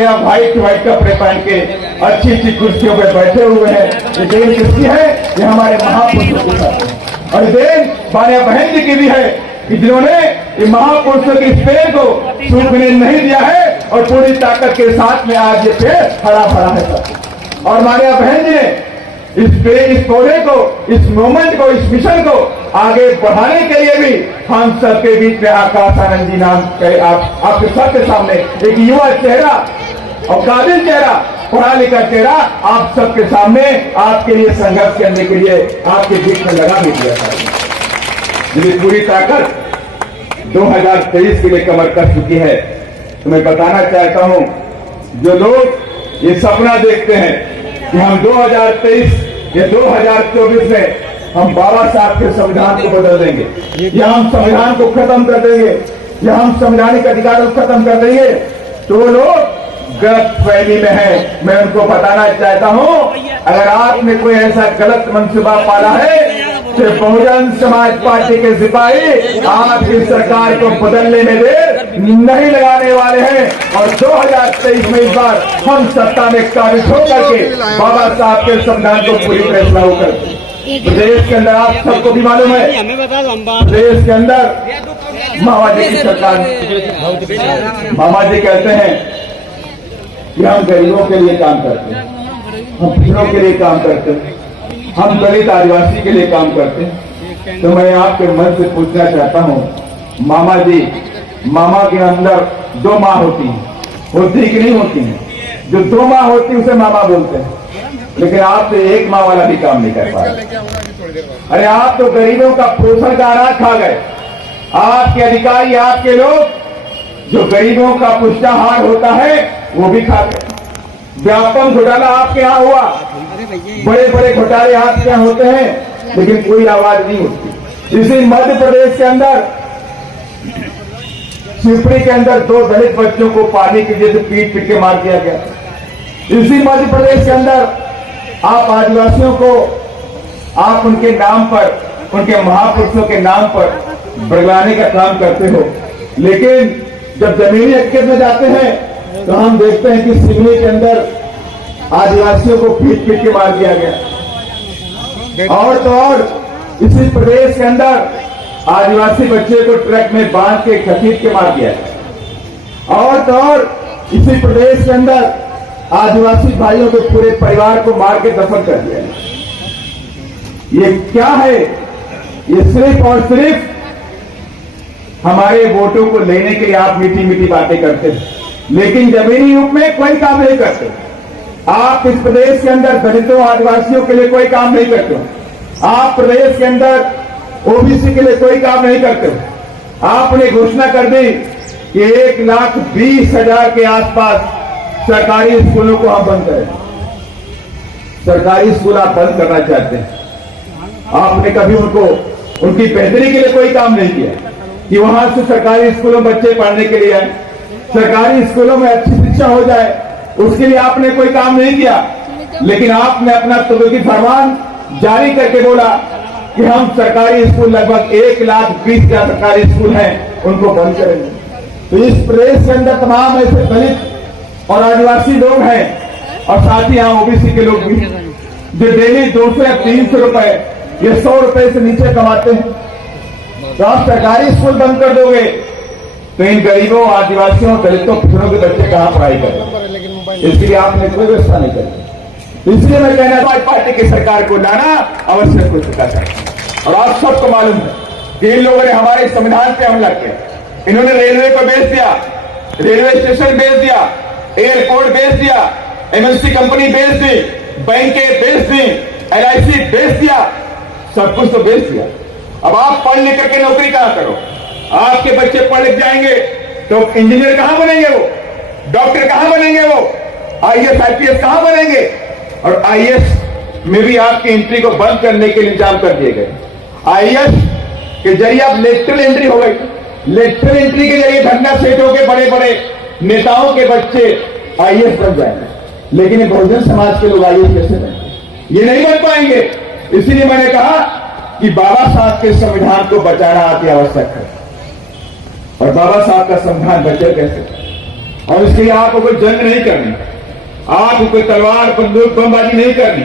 यहाँ व्हाइट कपड़े पहन के अच्छी कुर्सियों पे बैठे हुए हैं। ये देन किसकी है? ये हमारे महापुरुषों की है। और देन मान्या बहन जी की भी है कि जिन्होंने ये महापुरुषों के इस पेड़ को सूखने नहीं दिया है और पूरी ताकत के साथ में आज ये पेड़ हरा भरा है सब। और मान्या बहन जी ने इस पौधे को, इस मूवमेंट को, इस मिशन को आगे बढ़ाने के लिए भी हम सबके बीच में आकाश आनंद जी नाम आपके सबके सामने एक युवा चेहरा और काबिल चेहरा, पढ़ा लिखा चेहरा आप सबके सामने आपके लिए संघर्ष करने के लिए आपके बीच में लगा भी दिया था, जिसकी पूरी ताकत 2023 के लिए कमर कर चुकी है। तो मैं बताना चाहता हूं, जो लोग ये सपना देखते हैं कि हम 2023 या 2024 में हम बाबा साहब के संविधान को बदल देंगे, या हम संविधान को खत्म कर देंगे, या हम संवैधानिक अधिकारों को खत्म कर देंगे, तो वो लोग गलत फहमी में है। मैं उनको बताना चाहता हूं, अगर आपने कोई ऐसा गलत मंसूबा पाला है तो बहुजन समाज पार्टी के सिपाही आपकी सरकार को बदलने में देर नहीं लगाने वाले हैं। और 2023 में इस बार हम सत्ता में काबिज होकर के बाबा साहब के संविधान को पूरी फैसला होकर प्रदेश के अंदर, आप सबको भी मालूम है, प्रदेश के अंदर मामा जी की सरकार, मामा जी कहते हैं कि हम गरीबों के लिए काम करते हैं, हम पिछड़ों के लिए काम करते हैं, हम दलित आदिवासी के लिए काम करते हैं। तो मैं आपके मन से पूछना चाहता हूं, मामा जी, मामा के अंदर 2 माँ होती कि नहीं होती है? जो 2 माँ होती है उसे मामा बोलते हैं, लेकिन आप तो 1 माँ वाला भी काम नहीं कर पा रहे। अरे आप तो गरीबों का पोषण का अनाज खा गए। आपके अधिकारी, आपके लोग जो गरीबों का पुष्टाहार होता है वो भी खा गए। व्यापक घोटाला आपके यहाँ हुआ, बड़े बड़े घोटाले आपके यहाँ होते हैं, लेकिन कोई आवाज नहीं होती। इसी मध्य प्रदेश के अंदर शिवपुरी के अंदर 2 दलित बच्चों को पानी की जैसे पीट के मार दिया गया। इसी मध्य प्रदेश के अंदर आप आदिवासियों को, आप उनके नाम पर, उनके महापुरुषों के नाम पर बरगलाने का काम करते हो, लेकिन जब जमीनी हकीकत में जाते हैं तो हम देखते हैं कि सिवनी के अंदर आदिवासियों को पीट के मार दिया गया। और तो और इसी प्रदेश के अंदर आदिवासी बच्चे को ट्रक में बांध के घसीट के मार दिया गया। और तो और इसी प्रदेश के अंदर आदिवासी भाइयों के पूरे परिवार को मार के दफन कर दिया गया। ये क्या है? ये सिर्फ और सिर्फ हमारे वोटों को लेने के लिए आप मीठी मीठी बातें करते हैं, लेकिन जमीनी रूप में कोई काम नहीं करते। आप इस प्रदेश के अंदर दलितों, आदिवासियों के लिए कोई काम नहीं करते। आप प्रदेश के अंदर ओबीसी के लिए कोई काम नहीं करते। आपने घोषणा कर दी कि 1,20,000 के आसपास सरकारी स्कूलों को आप बंद करें। सरकारी स्कूल आप बंद करना चाहते हैं। आपने कभी उनको, उनकी बेहतरी के लिए कोई काम नहीं किया कि वहां से सरकारी स्कूलों में बच्चे पढ़ने के लिए आए, सरकारी स्कूलों में अच्छी शिक्षा हो जाए, उसके लिए आपने कोई काम नहीं किया। लेकिन आपने अपना तबदीली फरमान जारी करके बोला कि हम सरकारी स्कूल, लगभग 1,20,000 सरकारी स्कूल हैं, उनको बंद करेंगे। तो इस प्रदेश के अंदर तमाम ऐसे दलित और आदिवासी लोग हैं, और साथ ही यहाँ ओबीसी के लोग भी, जो डेली 200 या 300 रुपए या 100 रुपए से नीचे कमाते हैं। तो आप सरकारी स्कूल बंद कर दोगे तो इन गरीबों, आदिवासियों, दलितों, पिछड़ों के बच्चे कहां पढ़ाई करें? इसलिए आपने कोई व्यवस्था नहीं करी। इसलिए मैं कहना चाहता हूं, पार्टी की सरकार को लाना आवश्यक हो चुका है। और आप सबको मालूम है कि इन लोगों ने हमारे संविधान पे हमला किया। इन्होंने रेलवे को बेच दिया, रेलवे स्टेशन बेच दिया, एयरपोर्ट बेच दिया, एमएनसी कंपनी बेच दी, बैंकें बेच दी, LIC बेच दिया, सब कुछ तो बेच दिया। अब आप पढ़ लिख करके नौकरी कहां करो? आपके बच्चे पढ़ लिख जाएंगे तो इंजीनियर कहां बनेंगे? वो डॉक्टर कहां बनेंगे? वो IAS IPS कहां बनेंगे? और IAS में भी आपकी एंट्री को बंद करने के इंतजाम कर दिए गए। IAS के जरिए आप लेटरल एंट्री हो गई। लेटरल एंट्री के जरिए धन्ना सेठों के, बड़े बड़े नेताओं के बच्चे IAS बन जाएंगे, लेकिन ये बहुजन समाज के लोग IAS कैसे बनेंगे? ये नहीं बन पाएंगे। इसीलिए मैंने कहा कि बाबा साहब के संविधान को बचाना अति आवश्यक है। और बाबा साहब का संविधान बचे कैसे? और इसके लिए आपको कोई जंग नहीं करनी, आपको कोई तलवार बंदूक बमबाजी नहीं करनी।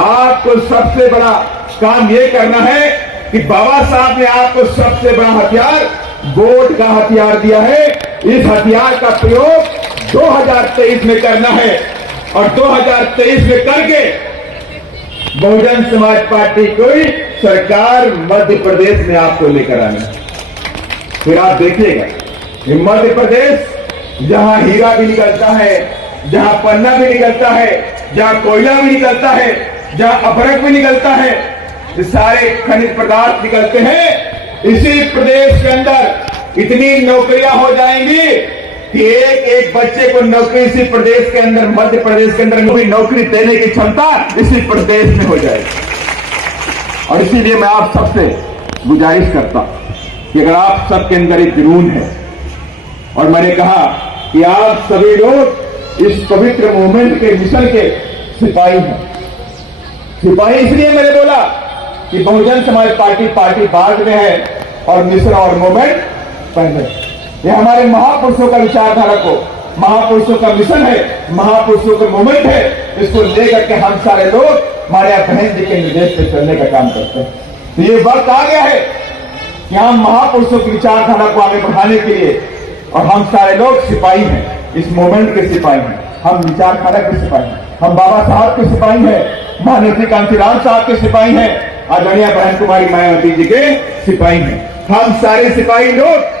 आपको सबसे बड़ा काम यह करना है कि बाबा साहब ने आपको सबसे बड़ा हथियार वोट का हथियार दिया है। इस हथियार का प्रयोग 2023 में करना है और 2023 में करके बहुजन समाज पार्टी कोई सरकार मध्य प्रदेश में आपको लेकर आनी। फिर आप देखिएगा कि मध्य प्रदेश जहां हीरा भी निकलता है, जहां पन्ना भी निकलता है, जहां कोयला भी निकलता है, जहां अपरक भी निकलता है, ये सारे खनिज पदार्थ निकलते हैं। इसी प्रदेश के अंदर इतनी नौकरियां हो जाएंगी कि एक एक बच्चे को नौकरी इसी प्रदेश के अंदर, मध्य प्रदेश के अंदर नौकरी देने की क्षमता इसी प्रदेश में हो जाएगी। और इसीलिए मैं आप सबसे गुजारिश करता हूं कि अगर आप सबके अंदर एक जुनून है, और मैंने कहा कि आप सभी लोग इस पवित्र मूवमेंट के मिशन के सिपाही हैं। सिपाही इसलिए मैंने बोला कि बहुजन समाज पार्टी बाद में है और मिशन और मूवमेंट पहले। ये हमारे महापुरुषों का विचारधारा को, महापुरुषों का मिशन है, महापुरुषों का मूवमेंट है। इसको लेकर के हम सारे लोग हमारे बहन जी के निर्देश पे चलने का काम करते हैं। तो ये वक्त आ गया है कि हम महापुरुषों की विचारधारा को आगे बढ़ाने के लिए, और हम सारे लोग सिपाही हैं, इस मूवमेंट के सिपाही हैं, हम विचारधारा के सिपाही हैं, हम बाबा साहब के सिपाही हैं, महानेत्री कांशीराम साहब के सिपाही हैं, आदरणीय बहन कुमारी मायावती जी के सिपाही हैं। हम सारे सिपाही लोग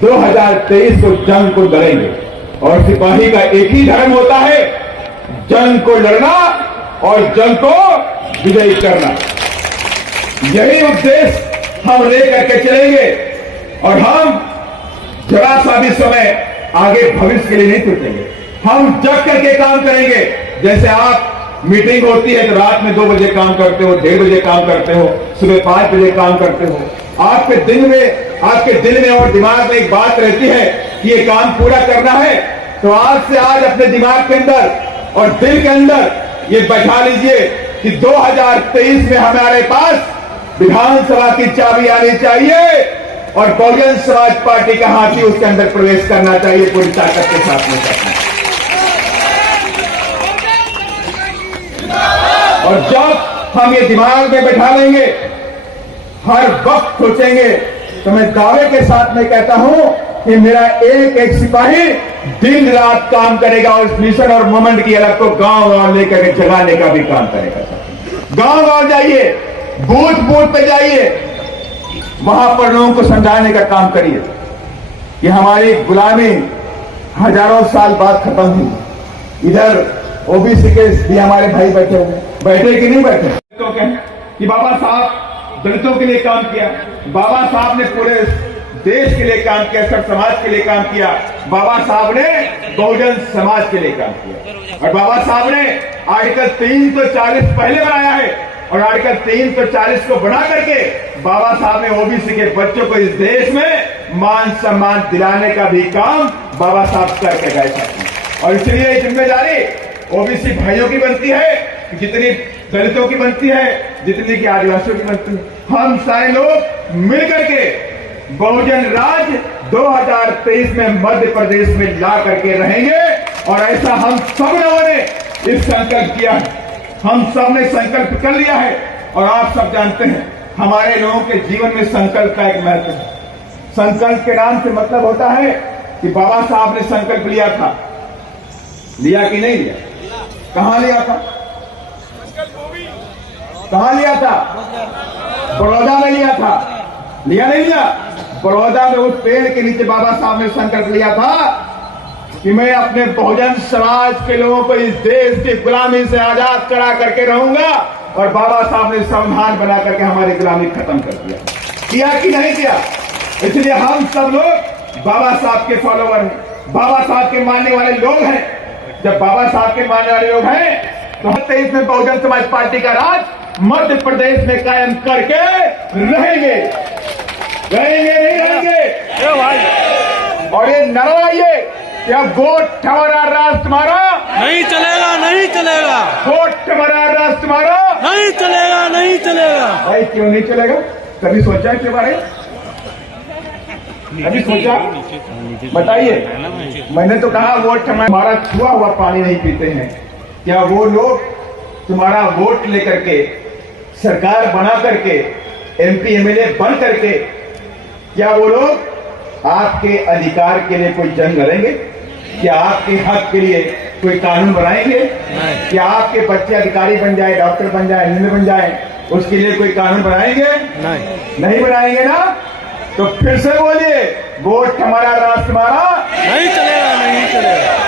2023 को जंग को लड़ेंगे। और सिपाही का एक ही धर्म होता है, जंग को लड़ना और जंग को विजयी करना। यही उद्देश्य हम लेकर के चलेंगे और हम जरा सा भी समय आगे भविष्य के लिए नहीं सोचेंगे। हम जग करके काम करेंगे। जैसे आप मीटिंग होती है तो रात में 2 बजे काम करते हो, 1:30 बजे काम करते हो, सुबह 5 बजे काम करते हो। आपके दिल में और दिमाग में एक बात रहती है कि ये काम पूरा करना है, तो आज से आज अपने दिमाग के अंदर और दिल के अंदर ये बैठा लीजिए कि 2023 में हमारे पास विधानसभा की चाबी आनी चाहिए और बहुजन समाज पार्टी का हाथी उसके अंदर प्रवेश करना चाहिए पूरी ताकत के साथ में करना। और जब हम ये दिमाग में बैठा लेंगे, हर वक्त सोचेंगे, तो मैं दावे के साथ में कहता हूं कि मेरा एक एक सिपाही दिन रात काम करेगा और इस मिशन और मूवमेंट की अलग को गांव लेकर के जगाने का भी काम करेगा। गांव जाइए, बूथ पे जाइए, वहां पर लोगों को समझाने का काम करिए कि हमारी गुलामी हजारों साल बाद खत्म हुई। इधर ओबीसी के भी हमारे भाई बैठे कि नहीं बैठे? तो कि बाबा साहब दलितों के लिए काम किया, बाबा साहब ने पूरे देश के लिए काम किया, सब समाज के लिए काम किया, बाबा साहब ने बहुजन समाज के लिए काम किया। और बाबा साहब ने आर्टिकल 340 पहले बनाया है और आर्टिकल 340 को बना करके बाबा साहब ने ओबीसी के बच्चों को इस देश में मान सम्मान दिलाने का भी काम बाबा साहब करके गए थे। और इसलिए ये जिम्मेदारी ओबीसी भाइयों की बनती है, जितनी दलितों की बनती है, जितनी की आदिवासियों की बनती है। हम सारे लोग मिलकर के बहुजन राज 2023 में मध्य प्रदेश में ला करके रहेंगे। और ऐसा हम सब लोगों ने इस संकल्प किया है, हम सब ने संकल्प कर लिया है। और आप सब जानते हैं हमारे लोगों के जीवन में संकल्प का एक महत्व है। संकल्प के नाम से मतलब होता है कि बाबा साहब ने संकल्प लिया था, लिया कि नहीं लिया? कहां लिया था? कहां लिया था? बड़ौदा में लिया था, लिया नहीं लिया? बड़ौदा में उस पेड़ के नीचे बाबा साहब ने संकल्प लिया था कि मैं अपने बहुजन समाज के लोगों को इस देश की गुलामी से आजाद करा करके रहूंगा। और बाबा साहब ने संविधान बना करके हमारी गुलामी खत्म कर दिया। किया कि नहीं किया? इसलिए हम सब लोग बाबा साहब के फॉलोवर हैं, बाबा साहब के मानने वाले लोग हैं। जब बाबा साहब के मानने वाले लोग हैं तो 23 में बहुजन समाज पार्टी का राज मध्य प्रदेश में कायम करके रहेंगे, रहेंगे नहीं रहेंगे। और ये नारा लाइए कि अब वोट हमारा, राज तुम्हारा नहीं चलेगा, नहीं चलेगा। वोट हमारा, राज तुम्हारा नहीं चलेगा, नहीं चलेगा। भाई क्यों नहीं चलेगा? कभी सोचा इसके बारे? अभी सोचा? बताइए। मैंने तो कहा वोट हमारा छुआ हुआ पानी नहीं पीते हैं। क्या वो लोग तुम्हारा वोट लेकर के सरकार बना करके एमपी एमएलए बन करके क्या वो लोग आपके अधिकार के लिए कोई जंग लड़ेंगे? क्या आपके हक के लिए कोई कानून बनाएंगे? क्या आपके बच्चे अधिकारी बन जाए, डॉक्टर बन जाए, इंजीनियर बन जाए, उसके लिए कोई कानून बनाएंगे? नहीं बनाएंगे ना? तो फिर से बोलिए, वोट हमारा, राष्ट्र हमारा। नहीं चलेगा, नहीं चलेगा।